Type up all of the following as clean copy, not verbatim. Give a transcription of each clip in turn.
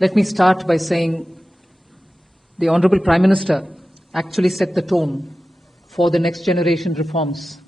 Let me start by saying the Honorable Prime Minister actually set the tone for the next generation reforms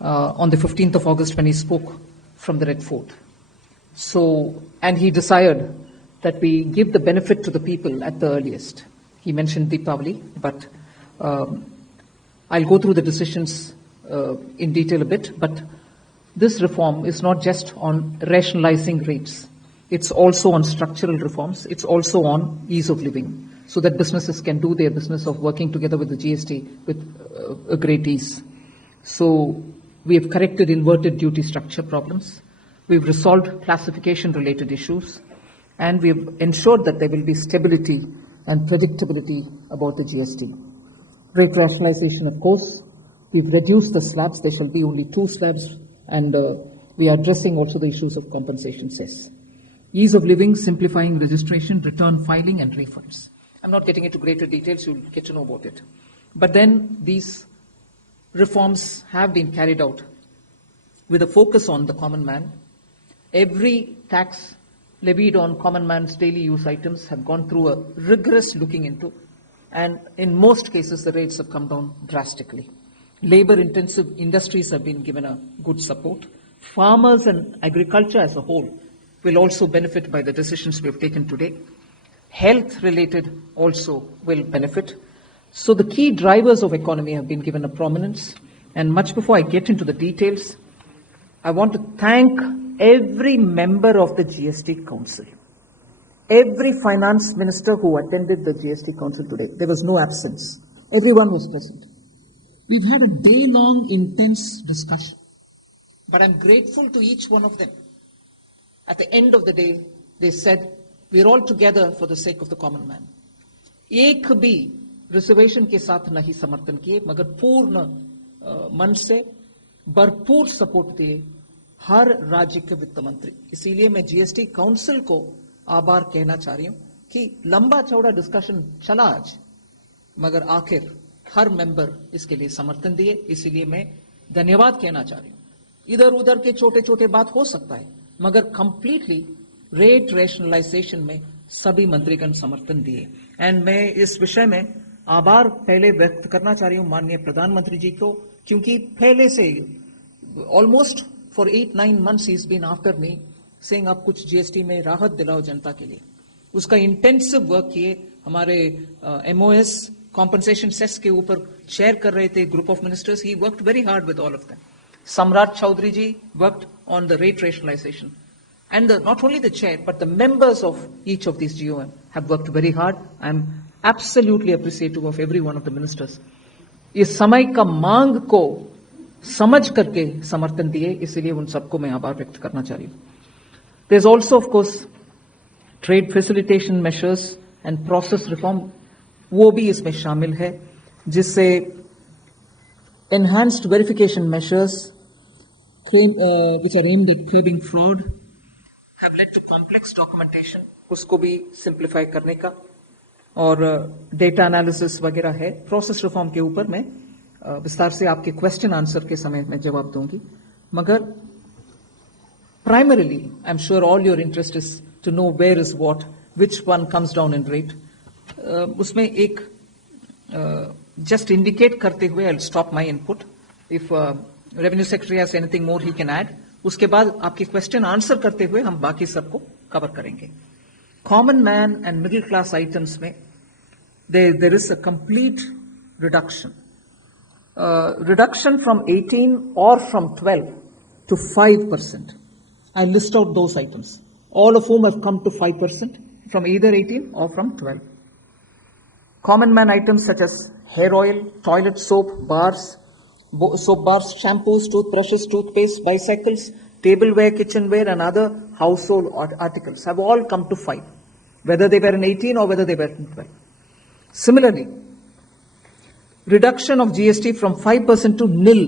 on the 15th of August when he spoke from the Red Fort. And he desired that we give the benefit to the people at the earliest. He mentioned Deepavali, but I'll go through the decisions in detail a bit. But this reform is not just on rationalizing rates. It's also on structural reforms. It's also on ease of living, so that businesses can do their business of working together with the GST with a great ease. So we have corrected inverted duty structure problems. We've resolved classification-related issues, and we've ensured that there will be stability and predictability about the GST. Rate rationalization, of course. We've reduced the slabs. There shall be only 2 slabs, and we are addressing also the issues of compensation cess. Ease of living, simplifying registration, return filing, and refunds. I'm not getting into greater details. You'll get to know about it. But then these reforms have been carried out with a focus on the common man. Every tax levied on common man's daily use items have gone through a rigorous looking into, and in most cases the rates have come down drastically. Labor-intensive industries have been given a good support. Farmers and agriculture as a whole will also benefit by the decisions we have taken today. Health-related also will benefit. So the key drivers of economy have been given a prominence. And much before I get into the details, I want to thank every member of the GST Council, every finance minister who attended the GST Council today. There was no absence. Everyone was present. We've had a day-long intense discussion, but I'm grateful to each one of them. At the end of the day, they said, we're all together for the sake of the common man. एक भी reservation के साथ नहीं समर्थन किए, मगर पूर्ण मन से भरपूर सपोर्ट दिए हर राज्य के वित्त मंत्री. इसीलिए मैं जीएसटी काउंसिल को आभार कहना चाह रही हूं कि लंबा चौड़ा डिस्कशन चला आज, मगर आखिर हर मेंबर इसके लिए समर्थन दिए. इसीलिए मैं धन्यवाद कहना चाह रही हूं. इधर उधर के छोटे छोटे बात हो सकता है, मगर कंप्लीटली रेट रैशनलाइजेशन में सभी मंत्रीगण समर्थन दिए. एंड मैं इस विषय में आभार पहले व्यक्त करना चाह रही हूं माननीय प्रधानमंत्री जी को, क्योंकि पहले से almost for 8-9 months he is been after me saying आप कुछ जीएसटी में राहत दिलाओ जनता के लिए. उसका इंटेंसिव वर्क किए. हमारे एमओएस कॉम्पनसेशन सेस के ऊपर शेयर कर रहे थे group of ministers. He worked very hard with all of them. Samrat Chaudhary ji worked on the rate rationalization. And not only the chair, but the members of each of these GOM have worked very hard. I'm absolutely appreciative of every one of the ministers. इस समय का मांग को समझ करके समर्थन दिए, इसलिए उन सबको मैं आभार व्यक्त करना चाह रही हूँ. There's also, of course, trade facilitation measures and process reform. वो भी इसमें शामिल है, जिससे enhanced verification measures which are aimed at curbing fraud have led to complex documentation. उसको भी simplify करने का, और data analysis वगैरह है. Process reform के ऊपर मैं विस्तार से आपके question answer के समय में जवाब दूंगी. मगर primarily, I'm sure all your interest is to know where is what, which one comes down in rate. उसमें एक just indicate करते हुए I'll stop my input. If Revenue Secretary has anything more he can add. उसके बाद आपके question answer करते हुए हम बाकी सबको cover करेंगे. Common man and middle class items में there is a complete reduction. Reduction from 18 or from 12 to 5%. I list out those items, all of whom have come to 5% from either 18 or from 12. Common man items such as hair oil, toilet soap bars, shampoos, toothbrushes, toothpaste, bicycles, tableware, kitchenware, and other household articles have all come to 5, whether they were in 18 or whether they were in 12. Similarly, reduction of GST from 5% to nil.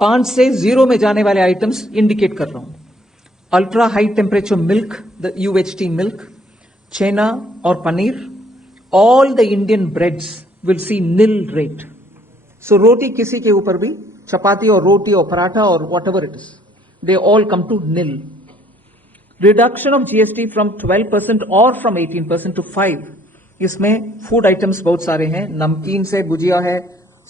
5 से 0 में जाने वाले items indicate कर रहा हूं. Ultra high temperature milk, the UHT milk, chhena और paneer, all the Indian breads will see nil rate. So roti किसी के ऊपर भी, चपाती और रोटी और पराठा और whatever it is, they all come to nil. Reduction of GST from 12% or from 18% to 5%. इसमें food items बहुत सारे हैं, नमकीन से भुजिया है,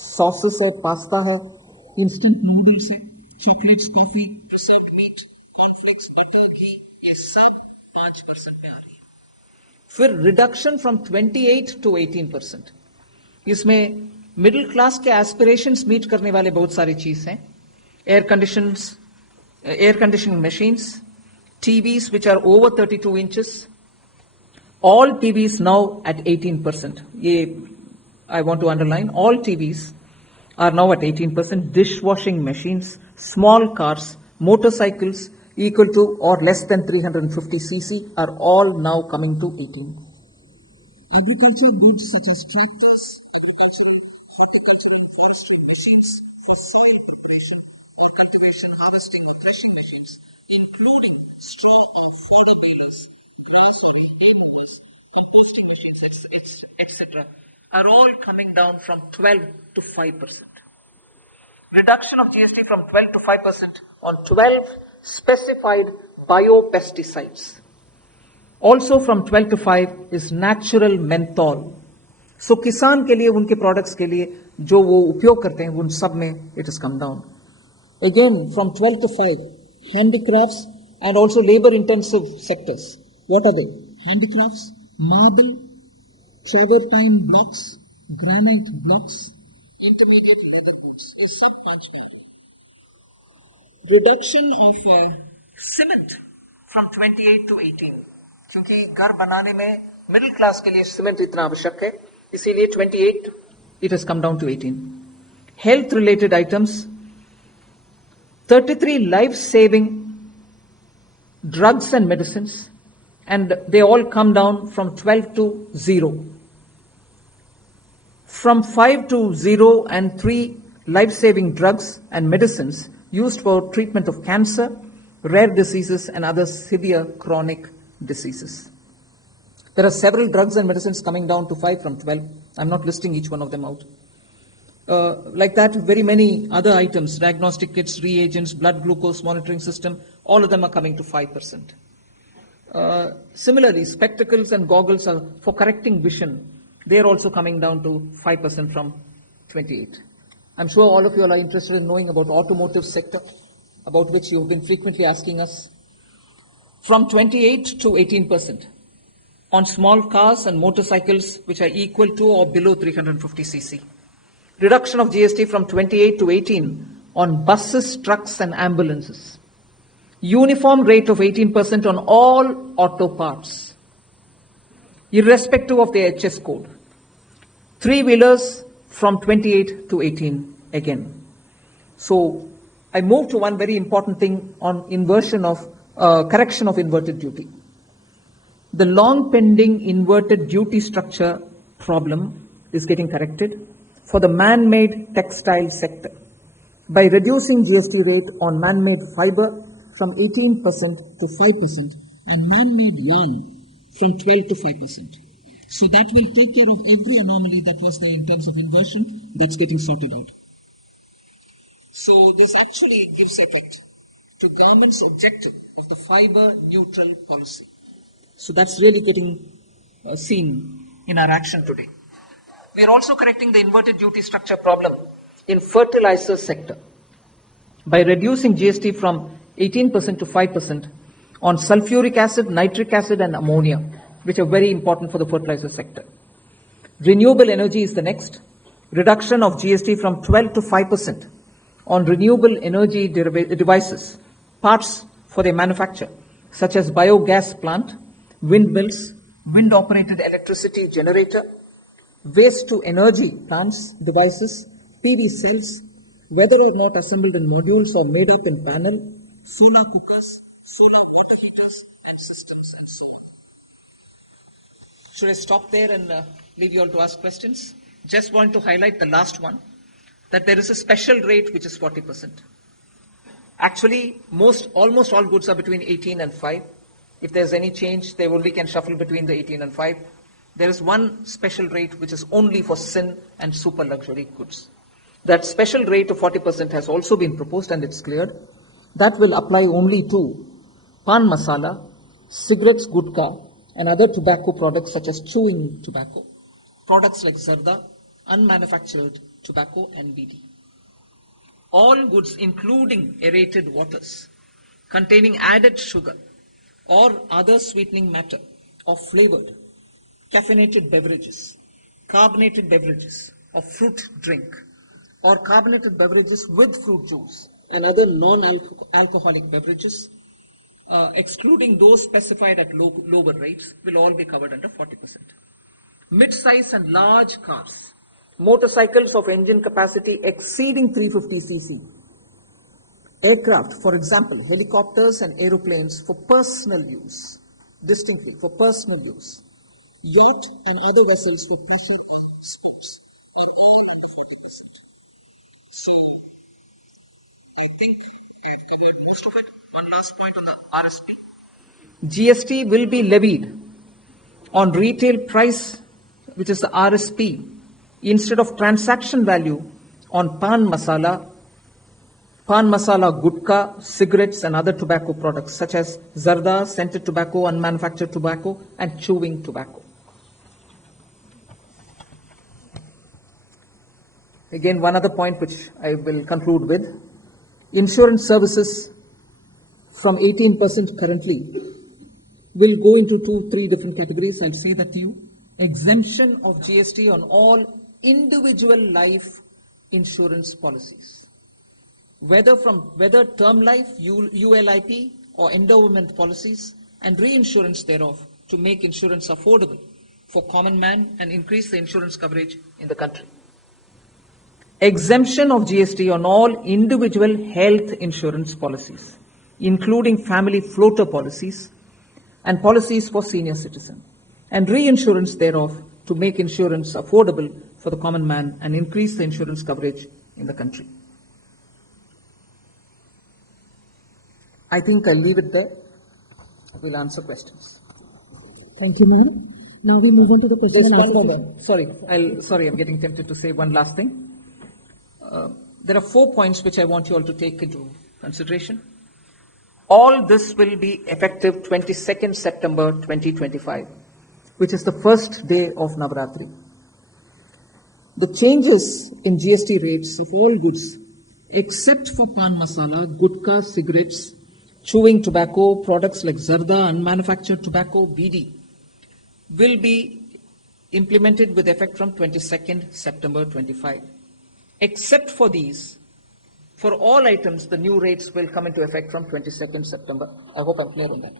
सॉसेस है, पास्ता है, इंस्टेंट नूडल्स है, chocolates, coffee, preserved meat, cornflakes, butter, ghee, ये सब 5% में आ रही है। फिर रिडक्शन फ्रॉम 28 to 18%. इसमें मिडिल क्लास के एस्पिरेशंस मीट करने वाले बहुत सारी चीज हैं, air conditioning machines, TVs which are over 32 inches, all TVs now at 18%. I want to underline, all TVs are now at 18%. Dishwashing machines, small cars, motorcycles equal to or less than 350 cc are all now coming to 18. Agricultural goods such as tractors, horticultural and forestry machines for soil preparation, cultivation, harvesting, and threshing machines, including straw or fodder balers, grass or hay mowers, composting machines, etc., are all coming down from 12 to 5%. Reduction of GST from 12 to 5% on 12 specified biopesticides. Also from 12 to 5 is natural menthol. So किसान के लिए, उनके products के लिए जो वो उपयोग करते हैं, उन सब में it has come down. Again, from 12 to 5, handicrafts and also labor-intensive sectors. What are they? Handicrafts, marble, travertine blocks, granite blocks, intermediate leather goods. ये सब 5 में है. Reduction of cement from 28 to 18. क्योंकि घर बनाने में मिडिल क्लास के लिए सीमेंट इतना आवश्यक है, इसीलिए 28 it has come down to 18. Health-related items, 33 life-saving drugs and medicines, and they all come down from 12 to 0. From 5 to 0 and 3 life-saving drugs and medicines used for treatment of cancer, rare diseases, and other severe chronic diseases. There are several drugs and medicines coming down to 5 from 12. I'm not listing each one of them out. Like that, very many other items, diagnostic kits, reagents, blood glucose monitoring system, all of them are coming to 5%. Similarly, spectacles and goggles are for correcting vision. They're also coming down to 5% from 28. I'm sure all of you are interested in knowing about automotive sector, about which you've been frequently asking us. From 28 to 18% on small cars and motorcycles which are equal to or below 350 cc. Reduction of GST from 28 to 18 on buses, trucks, and ambulances. Uniform rate of 18% on all auto parts, irrespective of their HS code. Three-wheelers from 28 to 18 again. So I move to one very important thing on correction of inverted duty. The long pending inverted duty structure problem is getting corrected for the man-made textile sector by reducing GST rate on man-made fiber from 18% to 5% and man-made yarn from 12 to 5%. So that will take care of every anomaly that was there in terms of inversion. That's getting sorted out. So this actually gives effect to government's objective of the fiber neutral policy. So that's really getting seen in our action today. We are also correcting the inverted duty structure problem in fertilizer sector by reducing GST from 18% to 5% on sulfuric acid, nitric acid, and ammonia, which are very important for the fertilizer sector. Renewable energy is the next. Reduction of GST from 12 to 5% on renewable energy devices, parts for their manufacture, such as biogas plant, windmills, wind-operated electricity generator, waste to energy plants, devices, PV cells, whether or not assembled in modules or made up in panel, solar cookers, solar water heaters, and systems, and so on. Should I stop there and leave you all to ask questions? Just want to highlight the last one, that there is a special rate which is 40%. Actually, almost all goods are between 18 and 5. If there's any change, they only can shuffle between the 18 and 5. There is one special rate which is only for sin and super luxury goods. That special rate of 40% has also been proposed and it's cleared. That will apply only to pan masala, cigarettes, gutka, and other tobacco products such as chewing tobacco, products like zarda, unmanufactured tobacco, and BD. All goods, including aerated waters, containing added sugar or other sweetening matter or flavored, caffeinated beverages, carbonated beverages or fruit drink, or carbonated beverages with fruit juice and other non-alcoholic beverages, excluding those specified at lower rates, will all be covered under 40%. Mid-size and large cars, motorcycles of engine capacity exceeding 350 cc, aircraft, for example, helicopters and aeroplanes for personal use, distinctly for personal use, yacht and other vessels for pleasure or sports are all under 40%. So, I think I have covered most of it. One last point on the RSP. GST will be levied on retail price, which is the RSP, instead of transaction value on pan masala, gutka, cigarettes and other tobacco products such as zarda, scented tobacco, unmanufactured tobacco and chewing tobacco. Again, one other point which I will conclude with. Insurance services from 18% currently will go into 2-3 different categories. I'll say that to you. Exemption of GST on all individual life insurance policies, whether term life, ULIP or endowment policies, and reinsurance thereof, to make insurance affordable for common man and increase the insurance coverage in the country. Exemption of GST on all individual health insurance policies, including family floater policies and policies for senior citizens, and reinsurance thereof to make insurance affordable for the common man and increase the insurance coverage in the country. I think I'll leave it there. We'll answer questions. Thank you, madam. Now we move on to the question Just and answer one moment. Sorry, I'm getting tempted to say one last thing. There are 4 points which I want you all to take into consideration. All this will be effective 22nd September 2025, which is the first day of Navaratri. The changes in GST rates of all goods, except for pan masala, gutka, cigarettes, chewing tobacco, products like zarda, unmanufactured tobacco, BD, will be implemented with effect from 22nd September 25. Except for these, for all items, the new rates will come into effect from 22nd September. I hope I'm clear on that.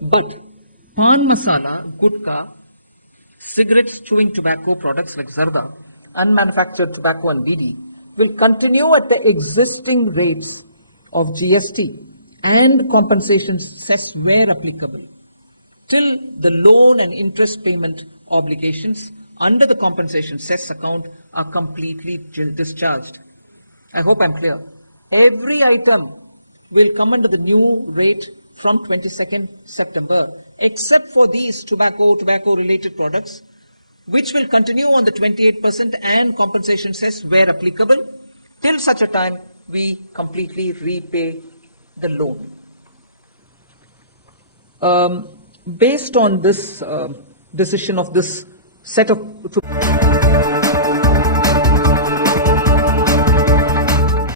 But pan masala, gutka, cigarettes, chewing tobacco, products like zarda, unmanufactured tobacco and BD will continue at the existing rates of GST and compensation cess where applicable, till the loan and interest payment obligations under the compensation cess account are completely discharged. I hope I'm clear. Every item will come under the new rate from 22nd September, except for these tobacco-related products, which will continue on the 28% and compensation cess where applicable, till such a time we completely repay the loan. Based on this decision of this set of